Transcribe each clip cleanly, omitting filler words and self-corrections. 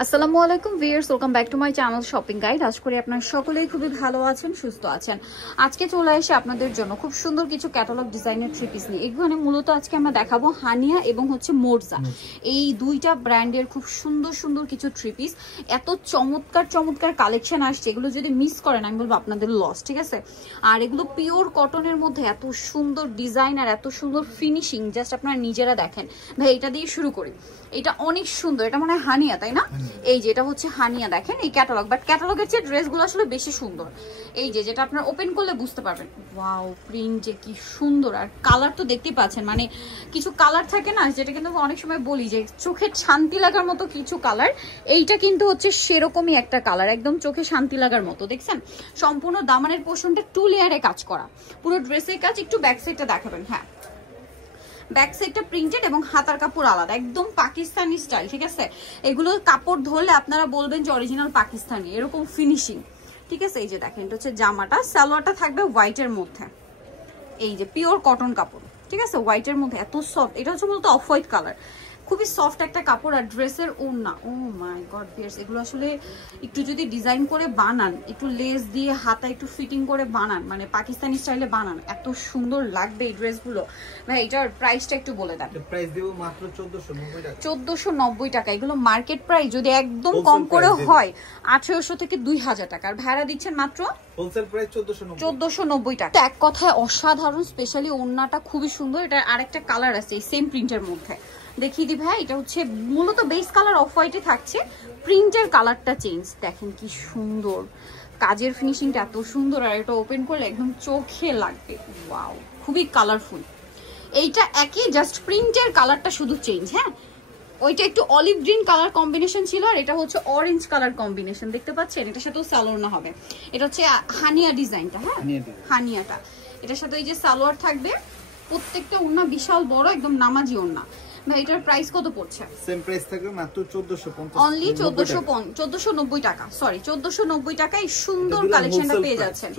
আসসালামু আলাইকুম viewers, welcome back to my channel shopping guide. আশা করি আপনারা সকলেই খুবই ভালো আছেন, সুস্থ আছেন। আজকে চলে এসে আপনাদের জন্য খুব সুন্দর কিছু ক্যাটালগ ডিজাইনের থ্রি পিস নিয়ে। এখানে মূলত আজকে আমরা দেখাবো হানিয়া এবং হচ্ছে মোরজা, এই দুইটা ব্র্যান্ডের খুব সুন্দর সুন্দর কিছু থ্রি পিস। এত চমৎকার চমৎকার কালেকশন আসছে, এগুলো যদি মিস করেন আমি বলবো আপনাদের লস, ঠিক আছে? আর এগুলো পিওর কটনের মধ্যে এত সুন্দর ডিজাইন আর এত সুন্দর ফিনিশিং, জাস্ট আপনারা নিজেরা দেখেন। ভাই এটা দিয়ে শুরু করি, এটা অনেক সুন্দর। এটা মনে হয় হানিয়া, তাই না? এই যে এটা হচ্ছে হানিয়া, দেখেন এই ক্যাটালগ, বাট ক্যাটালগের চেয়ে ড্রেসগুলো আসলে বেশি সুন্দর। এই যে যেটা আপনারা ওপেন করলে বুঝতে পারবেন, ওয়াও প্রিন্ট যে কি সুন্দর। আর কালার তো দেখতেই পাচ্ছেন, মানে কিছু কালার থাকে না যেটা কিন্তু অনেক সময় বলি যে চোখে শান্তি লাগার মতো কিছু কালার, এইটা কিন্তু হচ্ছে সেরকমই একটা কালার, একদম চোখে শান্তি লাগার মতো। দেখছেন সম্পূর্ণ দামানের পোর্শনটা 2 লেয়ারে কাজ করা, পুরো ড্রেসের কাজ। একটু ব্যাক সাইডটা দেখাবেন। হ্যাঁ, ব্যাক সাইডটা প্রিন্টেড এবং হাতার কাপড় আলাদা, একদম পাকিস্তানি স্টাইল, ঠিক আছে? এগুলো কাপড় ধরলে আপনারা বলবেন যে অরিজিনাল পাকিস্তানি, এরকম ফিনিশিং, ঠিক আছে? এই যে দেখেন এটা হচ্ছে জামাটা, সালোয়ারটা থাকবে হোয়াইটের মধ্যে, এই যে পিওর কটন কাপড়, ঠিক আছে? হোয়াইটের মধ্যে এত সফট, এটা হচ্ছে মূলত অফ হোয়াইট কালার, খুবই সফট একটা কাপড়। আর ড্রেসের ওড়না, ও মাই গড ভিউয়ার্স, এগুলো আসলে একটু যদি ডিজাইন করে বানান, একটু লেস দিয়ে হাতা একটু ফিটিং করে বানান, মানে পাকিস্তানি স্টাইলে বানান, এত সুন্দর লাগবে এই ড্রেসগুলো। ভাই এটার প্রাইসটা একটু বলে দেন। প্রাইস দেব মাত্র 1490 টাকা। 1490 টাকা। এগুলো মার্কেট প্রাইস যদি একদম কম করে হয় 1800 থেকে 2000 টাকা, আর ভাড়া দিচ্ছেন মাত্র হোলসেল প্রাইস 1490 টাকা। এক কথায় অসাধারণ, স্পেশালি ওড়নাটা খুবই সুন্দর। এটা আরেকটা কালার আছে এই সেম প্রিন্টের মধ্যে, দেখিয়ে দি ভাই। এটা হচ্ছে মূলত বেস কালার অফ হোয়াইটে থাকছে, প্রিন্টের কালারটা চেঞ্জ, দেখেন কি সুন্দর কাজের ফিনিশিংটা, এত সুন্দর। আর এটা ওপেন করলে একদম চোখে লাগবে, ওয়াও খুবই কালারফুল। এইটা একই, জাস্ট প্রিন্টের কালারটা শুধু চেঞ্জ। হ্যাঁ, ওইটা একটু অলিভ গ্রিন কালার কম্বিনেশন ছিল, আর এটা হচ্ছে অরেঞ্জ কালার কম্বিনেশন, দেখতে পাচ্ছেন? এটার সাথেও সালোয়ার না হবে, এটা হচ্ছে হানিয়া ডিজাইনটা। হ্যাঁ, হানিয়াটা, এটার সাথে এই যে সালোয়ার থাকবে, প্রত্যেকটা ওড়না বিশাল বড়, একদম নামাজি ওড়না। ভাই এটার প্রাইস কত পড়ছে? সেম প্রাইস থাকবে মাত্র 1450, অনলি 1490 টাকা, সরি 1490 টাকায় সুন্দর কালেকশনটা পেয়ে যাচ্ছেন।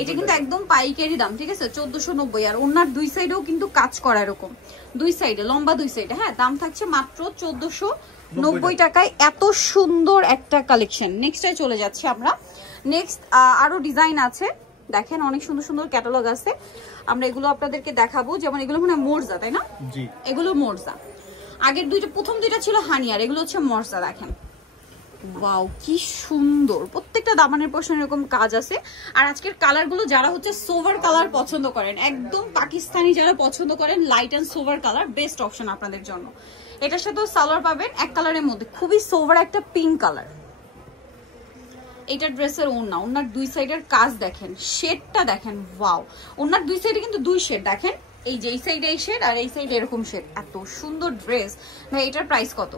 এটা কিন্তু একদম পাইকারি দাম, ঠিক আছে? 1490। আর ওনার দুই সাইডেও কিন্তু কাজ করা, এরকম দুই সাইডে, লম্বা দুই সাইডে। হ্যাঁ, দাম থাকছে মাত্র 1490 টাকায়। এত সুন্দর একটা কালেকশন। নেক্সটে চলে যাচ্ছি আমরা। নেক্সট আরো ডিজাইন আছে, দেখেন অনেক সুন্দর সুন্দর ক্যাটালগ আছে, আমরা এগুলো আপনাদেরকে দেখাবো। যেমন এগুলো মনে হয় মোরজা, তাই না? জি, এগুলো মোরজা। আগের দুইটা, প্রথম দুইটা ছিল হানিয়ার, এগুলো হচ্ছে মোরজা। দেখেন ওয়াও কি সুন্দর, প্রত্যেকটা দামানের পোর্শন এরকম কাজ আছে। আর আজকের কালারগুলো যারা হচ্ছে সোভার কালার পছন্দ করেন, একদম পাকিস্তানি যারা পছন্দ করেন, light and sober colour best option আপনাদের জন্য। এটার সাথেও সালোয়ার পাবেন এক কালারের মধ্যে, খুবই সোভার একটা পিঙ্ক কালার। এটা ড্রেসের ওড়না, ওড়নার দুই সাইডের কাজ দেখেন, শেডটা দেখেন, ওয়াও। ওড়নার দুই সাইডে কিন্তু দুই শেড, দেখেন এই যে এই সাইডে এই শেড আর এই সাইডে এরকম শেড, এত সুন্দর ড্রেস। ভাই এটার প্রাইস কত?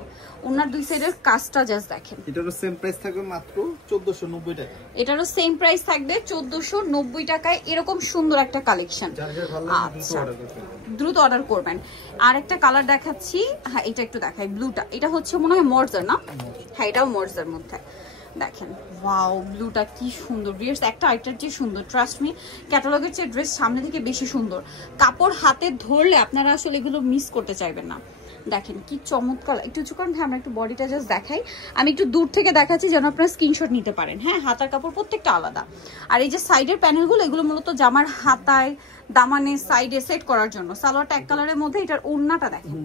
ওড়নার দুই সাইডের কাজটা জাস্ট দেখেন। এটারও সেম প্রাইস থাকবে মাত্র 1490 টাকা। এটারও সেম প্রাইস থাকবে 1490 টাকায়। এরকম সুন্দর একটা কালেকশন, আচ্ছা দ্রুত অর্ডার করবেন। আর একটা কালার দেখাচ্ছি, হ্যাঁ এটা একটু দেখাই, ব্লুটা। এটা হচ্ছে মনে হয় মর্জার, না? হ্যাঁ, এটাও মর্জার মধ্যে, দেখেন ওয়াও ব্লুটা কি সুন্দর। ড্রেস একটা আইটার চেয়ে সুন্দর, ট্রাস্ট মি, ক্যাটালগের চেয়ে ড্রেস সামনে থেকে বেশি সুন্দর। কাপড় হাতে ধরলে আপনারা আসলে এগুলো মিস করতে চাইবেন না। দেখেন কি চমৎকার। একটু উঁচু করেন, আমরা একটু বডিটা জাস্ট দেখাই, আমি একটু দূর থেকে দেখাচ্ছি যেন আপনারা স্ক্রিনশট নিতে পারেন। হ্যাঁ, হাতার কাপড় প্রত্যেকটা আলাদা। আর এই যে সাইডের প্যানেলগুলো, এগুলো মূলত জামার হাতায়, দামানে, সাইডে সেট করার জন্য। সালোয়ারটা এক কালারের মধ্যে, এটার ওড়নাটা দেখেন,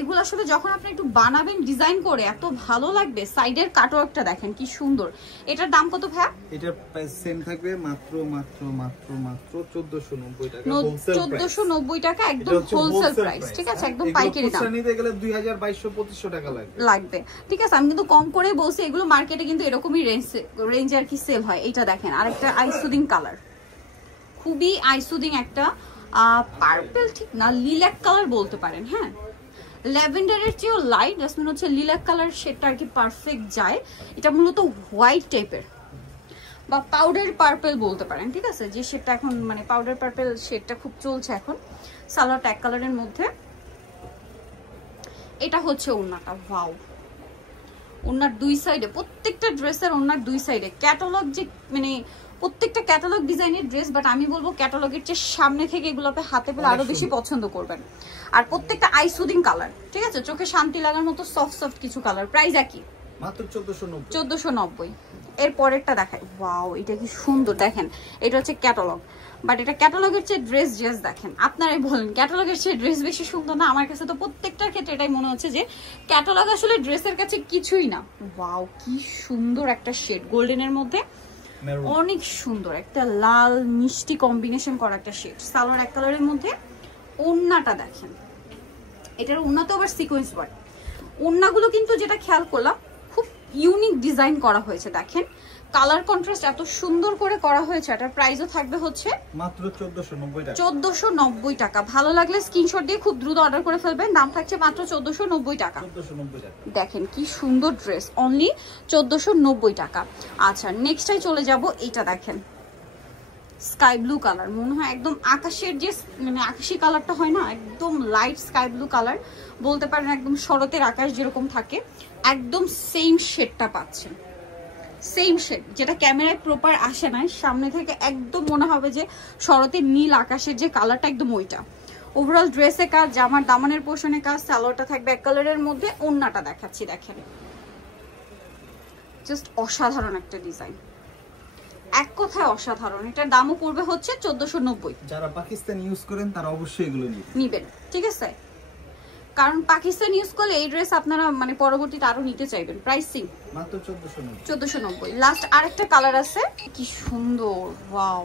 এগুলো আসলে যখন আপনি একটু বানাবেন ডিজাইন করে এত ভালো লাগবে। সাইডের কাটওয়ার্কটা দেখেন কি সুন্দর। এটার দাম কত ভাই? এটার প্রাইস সেম থাকবে মাত্র 1490 টাকা। 1490 টাকা, একদম হোলসেল প্রাইস, ঠিক আছে? একদম পাইকারি দাম। নিতে গেলে 2200-2500 টাকা লাগবে, ঠিক আছে? আমি কিন্তু কম করে বলছি, এগুলো মার্কেটে কিন্তু এরকমই রেঞ্জে আর কি সেল হয়। এটা দেখেন আরেকটা আইসুদিং কালার, খুবই আইসুদিং একটা পার্পল, ঠিক না, লিলাক কালার বলতে পারেন। হ্যাঁ, ল্যাভেন্ডারের চেয়েও লাইট, জাসমিন হচ্ছে লিলাক কালার শেডটা আর কি পারফেক্ট যায়। এটা মূলত হোয়াইট টাইপের বা পাউডার পার্পল বলতে পারেন, ঠিক আছে? যে শেডটা এখন মানে পাউডার পার্পল শেডটা খুব চলছে এখন। সালোয়ারটা এক কালারের মধ্যে, এটা হচ্ছে ওড়নাটা, ওয়াও ওনার দুই সাইডে প্রত্যেকটা ড্রেসের ওনার দুই সাইডে ক্যাটালগ, যে মানে প্রত্যেকটা ক্যাটালগ ডিজাইনের ড্রেস, বাট আমি বলবো ক্যাটালগের চেয়ে সামনে থেকে এগুলোকে হাতে পেলে আরো বেশি পছন্দ করবেন। আর প্রত্যেকটা আই সুদিং কালার, ঠিক আছে, চোখে শান্তি লাগার মতো সফট সফট কিছু কালার। প্রাইস একই, মাত্র 1490। 1490। এর পরেরটা দেখাই, ওয়াও এটা কি সুন্দর, দেখেন এটা হচ্ছে ক্যাটালগ, বাট এটা ক্যাটালগের চেয়ে ড্রেস জাস্ট দেখেন, আপনারাই বলেন ক্যাটালগের চেয়ে ড্রেস বেশি সুন্দর না? আমার কাছে তো প্রত্যেকটার ক্ষেত্রে এটাই মনে হচ্ছে যে ক্যাটালগ আসলে ড্রেসের কাছে কিছুই না। ওয়াও কি সুন্দর একটা শেড, গোল্ডেনের মধ্যে অনেক সুন্দর একটা লাল মিষ্টি কম্বিনেশন করা একটা শেড, সালোয়ার এক কালারের মধ্যে। ওড়নাটা দেখেন, এটার ওড়নাতে আবার সিকোয়েন্স ওয়ার্ক। ওড়নাগুলো কিন্তু যেটা খেয়াল করলাম খুব ইউনিক ডিজাইন করা হয়েছে, দেখেন কালার কন্ট্রাস্ট এত সুন্দর করে করা হয়েছে। এটার প্রাইসও থাকবে হচ্ছে মাত্র 1490 টাকা। 1490 টাকা। ভালো লাগলে স্ক্রিনশট দিয়ে খুব দ্রুত অর্ডার করে ফেলবেন। দাম থাকছে মাত্র 1490 টাকা। 1490 টাকা। দেখেন কি সুন্দর ড্রেস, অনলি 1490 টাকা। আচ্ছা নেক্সটটাই চলে যাব, এইটা দেখেন স্কাই ব্লু কালার, মনে হয় একদম আকাশের যে মানে আকাশি কালারটা হয় না, একদম লাইট স্কাই ব্লু কালার বলতে পারেন, একদম শরতের আকাশ যেরকম থাকে একদম সেম শেডটা পাচ্ছেন, সেম শেড, যেটা ক্যামেরায় প্রপার আসে না, সামনে থেকে একদম মনে হবে যে শরতের নীল আকাশের যে কালারটা একদম ওইটা। ওভারঅল ড্রেসে কাজ, জামার দামানের পোর্শনে কাজ, সালোয়ারটা থাকবে এক কালারের মধ্যে। ওড়নাটা দেখাচ্ছি দেখেন, জাস্ট অসাধারণ একটা ডিজাইন, এক কথায় অসাধারণ। এটার দামও পড়বে হচ্ছে 1490। যারা পাকিস্তান ইউজ করেন তারা অবশ্যই এগুলো নিবেন, ঠিক আছে, কারণ পাকিস্তান ইউজ করলে এই ড্রেস আপনারা মানে পরবর্তীতে আরো নিতে চাইবেন। প্রাইসিং মাত্র 1490। 1490। লাস্ট আরেকটা কালার আছে, কি সুন্দর, ওয়াও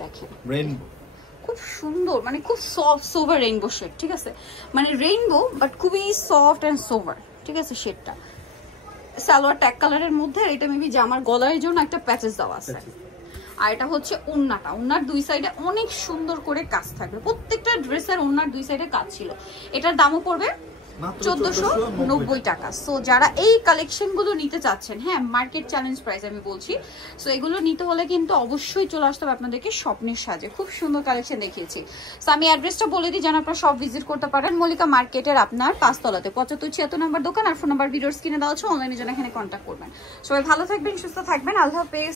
দেখেন রেইনবো, খুব সুন্দর, মানে খুব সফট সোভার রেইনবো শেড, ঠিক আছে, মানে রেইনবো বাট খুবই সফট এন্ড সোভার, ঠিক আছে শেডটা। সালোয়ার ট্যাগ কালারের মধ্যে, আর এটা মেবি জামার গলার জন্য একটা প্যাচেস দেওয়া আছে। আর এটা হচ্ছে ওড়নাটা, ওড়নার দুই সাইডে অনেক সুন্দর করে কাজ থাকবে, প্রত্যেকটা ড্রেসের ওড়নার দুই সাইডে কাজ ছিল। এটার দামও পড়বে 1490 টাকা। সো যারা এই কালেকশন গুলো নিতে চাচ্ছেন, হ্যাঁ মার্কেট চ্যালেঞ্জ প্রাইস আমি বলছি, সো এগুলো নিতে হলে কিন্তু অবশ্যই চলে আসতে হবে আপনাদেরকে স্বপ্নের সাজে। খুব সুন্দর কালেকশন দেখিয়েছি। সো আমি অ্যাড্রেসটা বলে দিই যেন আপনারা সব ভিজিট করতে পারেন। মল্লিকা মার্কেটের আপনার 5 তলাতে 7576 নম্বর দোকান, আর ফোন নাম্বার ভিডিওর স্ক্রিনে দেওয়া আছে, অনলাইনে জন্য এখানে কন্ট্যাক্ট করবেন। সবাই ভালো থাকবেন, সুস্থ থাকবেন, আল্লাহ হাফেজ।